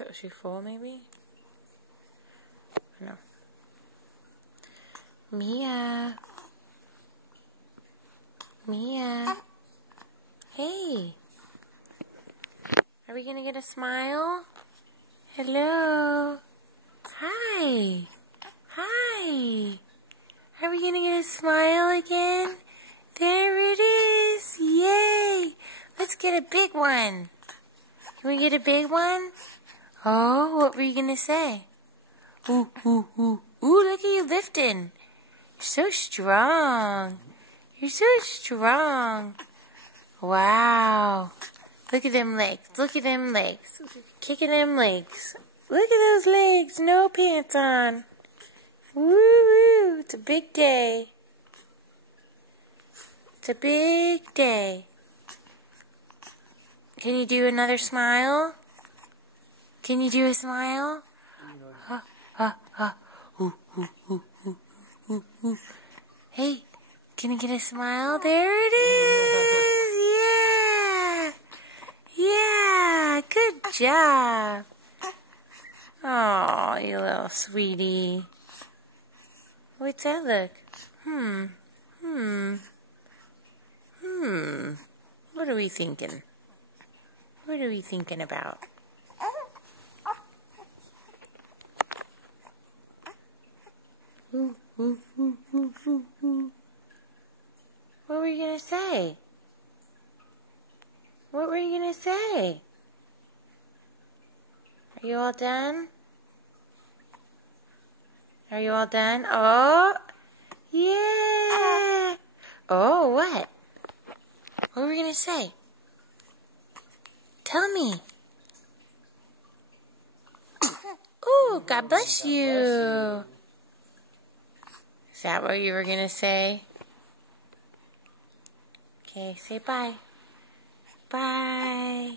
Is she full, maybe? No. Mia. Mia. Hey. Are we gonna get a smile? Hello. Hi. Hi. Are we gonna get a smile again? There it is. Yay. Let's get a big one. Can we get a big one? Oh, what were you gonna say? Ooh, ooh, ooh. Ooh, look at you lifting. You're so strong. You're so strong. Wow. Look at them legs. Look at them legs. Kicking them legs. Look at those legs. No pants on. Woo woo. It's a big day. It's a big day. Can you do another smile? Can you do a smile? Ha, ha, ha. Ooh, ooh, ooh, ooh, ooh, ooh. Hey, can you get a smile? There it is. Yeah. Yeah. Good job. Oh, you little sweetie. What's that look? What are we thinking? What are we thinking about? Ooh, ooh, ooh, ooh, ooh, ooh. What were you gonna say? What were you gonna say? Are you all done? Are you all done? Oh, yeah. Oh, what? What were you gonna say? Tell me. Ooh, God bless you. Is that what you were gonna say? Okay, say bye. Bye.